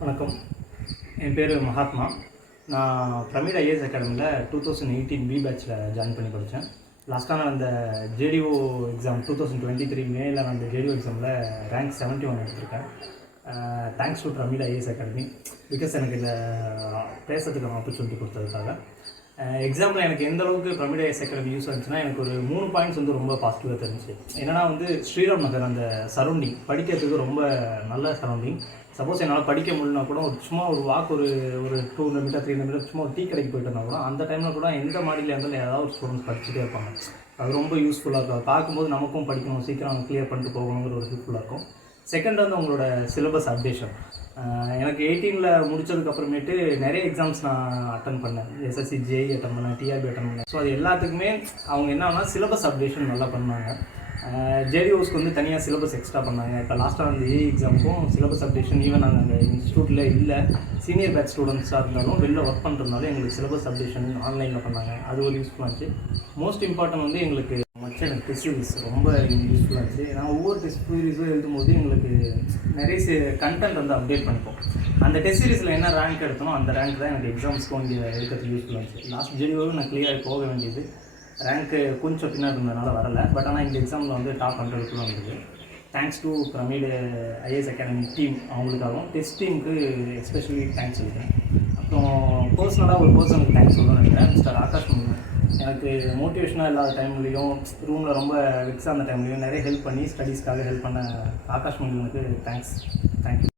வணக்கம். என் பேர் மகாத்மா. நான் பிரமிட் ஐஏஎஸ் அகாடமியில் 2018 பி பேட்சில் ஜாயின் பண்ணி படித்தேன். லாஸ்ட்டாக நான் அந்த ஜேடிஓ எக்ஸாம் 2023 மேல நான் அந்த ஜேடிஓ எக்ஸாமில் ரேங்க் 71 எடுத்திருக்கேன். Thanks to Pyramid IAS academy because எனக்கு இதில் பேசுறதுக்கான ஆப்பர்ச்சுனிட்டி கொடுத்ததுக்காக. எக்ஸாம்பிள் எனக்கு எந்த அளவுக்கு பிரமிட் ஐஏஎஸ் அகாடமி யூஸ் ஆச்சுன்னா, எனக்கு ஒரு 3 பாயிண்ட்ஸ் வந்து ரொம்ப பாசிட்டிவாக தெரிஞ்சிச்சு. என்னென்னா ஸ்ரீராம் நகர் அந்த சரௌண்டிங் படிக்கிறதுக்கு ரொம்ப நல்ல சரௌண்டிங். சப்போஸ் என்னால் படிக்க முடியலனா கூட சும்மா ஒரு வாக் ஒரு 200 மீட்டர் 300 மீட்டர் சும்மா ஒரு டீ கடைக்கு போயிட்டு இருந்தால் கூட அந்த டைமில் கூட எந்த மாடியில் இருந்தாலும் ஏதாவது ஒரு ஸ்டூடெண்ட்ஸ் படிச்சுட்டே இருப்பாங்க. அது ரொம்ப யூஸ்ஃபுல்லாக இருக்கும். அதை பார்க்கும்போது நமக்கும் படிக்கணும், சீக்கிரம் கிளியர் பண்ணிட்டு போகணுங்கிற ஒரு ஹெல்ப்ஃபுல்லாக இருக்கும். செகண்ட் உங்களோட சிலபஸ் அப்டேஷன். எனக்கு 18 முடித்ததுக்கப்புறமேட்டு நிறைய எக்ஸாம்ஸ் நான் அட்டன் பண்ணேன். எஸ்எஸ்சி ஜேஇ அட்டன் பண்ணேன், டிஆர்பி அட்டன் பண்ணேன். ஸோ அது எல்லாத்துக்குமே அவங்க என்னன்னா சிலபஸ் அப்டேஷன் நல்லா பண்ணாங்க. ஜேடிஓஸ்க்கு தனியாக சிலபஸ் எக்ஸ்ட்ரா பண்ணாங்க. இப்போ லாஸ்ட்டாக அந்த ஏஇ எக்ஸாமுக்கும் சிலபஸ் அப்டேஷன் ஈவன் நாங்கள் அந்த இன்ஸ்டியூட்டில் இல்லை, சீனியர் பேட்ச் ஸ்டூடெண்ட்ஸாக இருந்தாலும் வெளில ஒர்க் பண்ணுறதுனால எங்களுக்கு சிலபஸ் அப்டேஷன் ஆன்லைனில் பண்ணாங்க. அது ஒரு யூஸ்ஃபுல்லாக இருந்துச்சு. மோஸ்ட் இம்பார்ட்டன்ட் எங்களுக்கு எனக்கு டெஸ்ட் சீரிஸ் ரொம்ப யூஸ்ஃபுல்லாக இருந்துச்சு. நான் ஒவ்வொரு டெஸ்ட் சீரிஸும் எழுதும்போது எங்களுக்கு நிறைய கண்டென்ட் அப்டேட் பண்ணிப்போம். அந்த டெஸ்ட் சீரிஸில் என்ன ரேங்க் எடுத்தனோ அந்த ரேங்க் தான் எனக்கு எக்ஸாம்ஸ்க்கும் இங்கே எடுக்கிறதுக்கு யூஸ்ஃபுல்லாக இருந்துச்சு. லாஸ்ட் ஜேடிஓவும் நான் கிளியராக போக வேண்டியது, ரேங்க்கு கொஞ்சம் பின்னாடி இருந்ததுனால வரலை. பட் ஆனால் இந்த எக்ஸாமில் டாப் 100 வந்தது. Thanks to Pyramid IAS academy team, அவங்களுக்காகவும் டெஸ்ட் டீமுக்கு எஸ்பெஷலி தேங்க்ஸ் சொல்லிக்கிறேன். அப்புறம் பர்சனலாக ஒரு பர்சனுக்கு தேங்க்ஸ் சொல்லணும்னு நினைக்கிறேன். மிஸ்டர் ஆகாஷ் மங்கல். எனக்கு மோட்டிவேஷனாக இல்லாத டைம்லேயும் ரூமில் ரொம்ப வெக்ஸ் ஆன டைம்லேயும் நிறைய ஹெல்ப் பண்ணி ஸ்டடீஸ்க்காக ஹெல்ப் பண்ண ஆகாஷ் மங்கலுக்கு தேங்க்ஸ். தேங்க்யூ.